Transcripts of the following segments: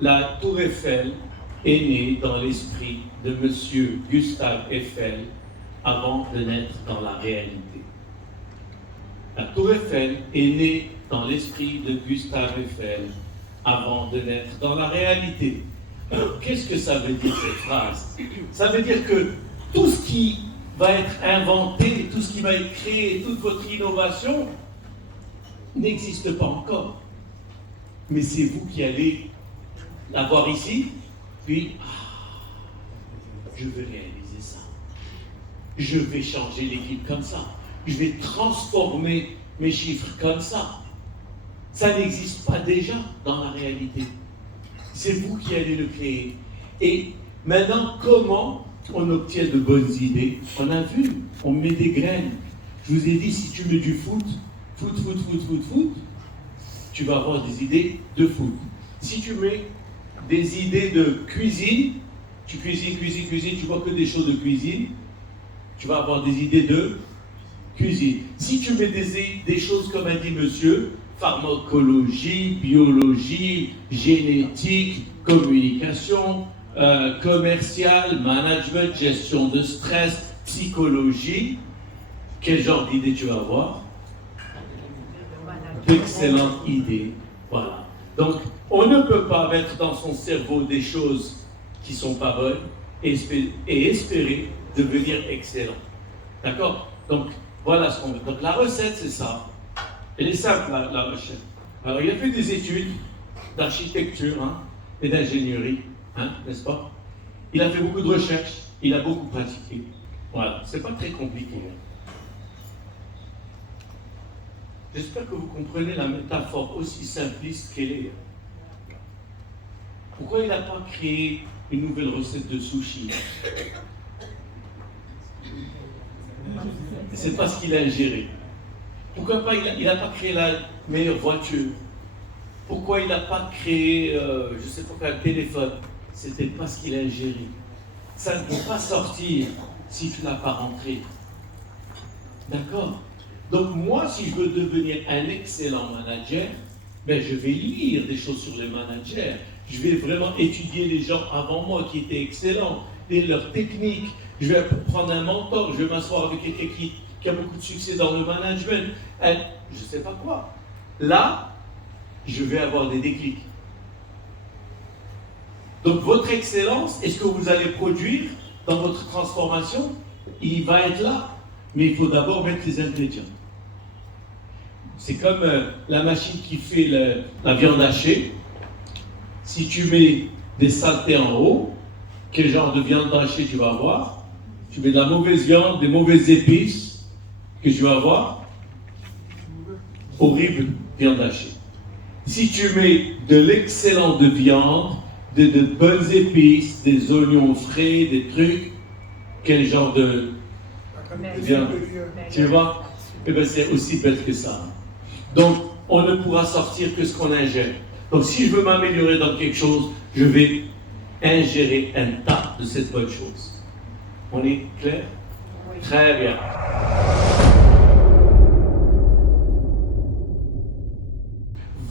La tour Eiffel est née dans l'esprit de Monsieur Gustave Eiffel avant de naître dans la réalité. La tour Eiffel est née dans l'esprit de Gustave Eiffel avant de naître dans la réalité. Alors, qu'est-ce que ça veut dire cette phrase? Ça veut dire que tout ce qui va être inventé, tout ce qui va être créé, toute votre innovation n'existe pas encore. Mais c'est vous qui allez l'avoir ici, puis je vais réaliser ça. Je vais changer l'équipe comme ça. Je vais transformer mes chiffres comme ça. Ça n'existe pas déjà dans la réalité. C'est vous qui allez le créer. Et maintenant, comment on obtient de bonnes idées? On a vu, on met des graines. Je vous ai dit, si tu mets du foot, tu vas avoir des idées de foot. Si tu mets des idées de cuisine, tu cuisines, tu vois que des choses de cuisine, tu vas avoir des idées de cuisine. Si tu mets des choses, comme a dit monsieur, pharmacologie, biologie, génétique, communication, commercial, management, gestion de stress, psychologie, quel genre d'idées tu vas avoir? D'excellentes idées. Voilà. Donc, on ne peut pas mettre dans son cerveau des choses qui ne sont pas bonnes et espérer devenir excellent. D'accord? Donc, voilà ce qu'on veut. Donc, la recette, c'est ça. Elle est simple, la recette. Alors, il a fait des études d'architecture et d'ingénierie, n'est-ce pas? Il a fait beaucoup de recherches, il a beaucoup pratiqué. Voilà, c'est pas très compliqué. J'espère que vous comprenez la métaphore aussi simpliste qu'elle est. Pourquoi il n'a pas créé une nouvelle recette de sushi? C'est parce qu'il a ingéré. Pourquoi pas il n'a pas créé la meilleure voiture? Pourquoi il n'a pas créé, je ne sais pas quel téléphone? C'était parce qu'il a ingéré. Ça ne peut pas sortir si tu n'as pas rentré. D'accord? Donc moi, si je veux devenir un excellent manager, je vais lire des choses sur les managers. Je vais vraiment étudier les gens avant moi qui étaient excellents, et leurs techniques. Je vais prendre un mentor, je vais m'asseoir avec quelqu'un qui a beaucoup de succès dans le management. Je ne sais pas quoi. Là, je vais avoir des déclics. Donc votre excellence, est-ce que vous allez produire dans votre transformation? Il va être là. Mais il faut d'abord mettre les ingrédients. C'est comme la machine qui fait la viande hachée. Si tu mets des saletés en haut, quel genre de viande hachée tu vas avoir? Tu mets de la mauvaise viande, des mauvaises épices, que tu vas avoir? Horrible viande hachée. Si tu mets de l'excellente viande, de bonnes épices, des oignons frais, des trucs, quel genre de viande? Tu vois? Eh bien, c'est aussi bête que ça. Donc, on ne pourra sortir que ce qu'on ingère. Donc, si je veux m'améliorer dans quelque chose, je vais ingérer un tas de cette bonne chose. On est clair? Oui. Très bien.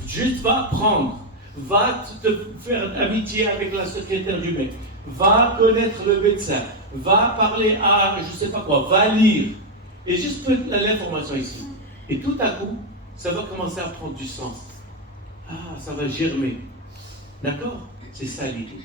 Juste va prendre, va te faire amitié avec la secrétaire du mec, va connaître le médecin, va parler à je ne sais pas quoi, va lire, et juste l'information ici. Et tout à coup, ça va commencer à prendre du sens. Ah, ça va germer. D'accord? C'est ça l'idée.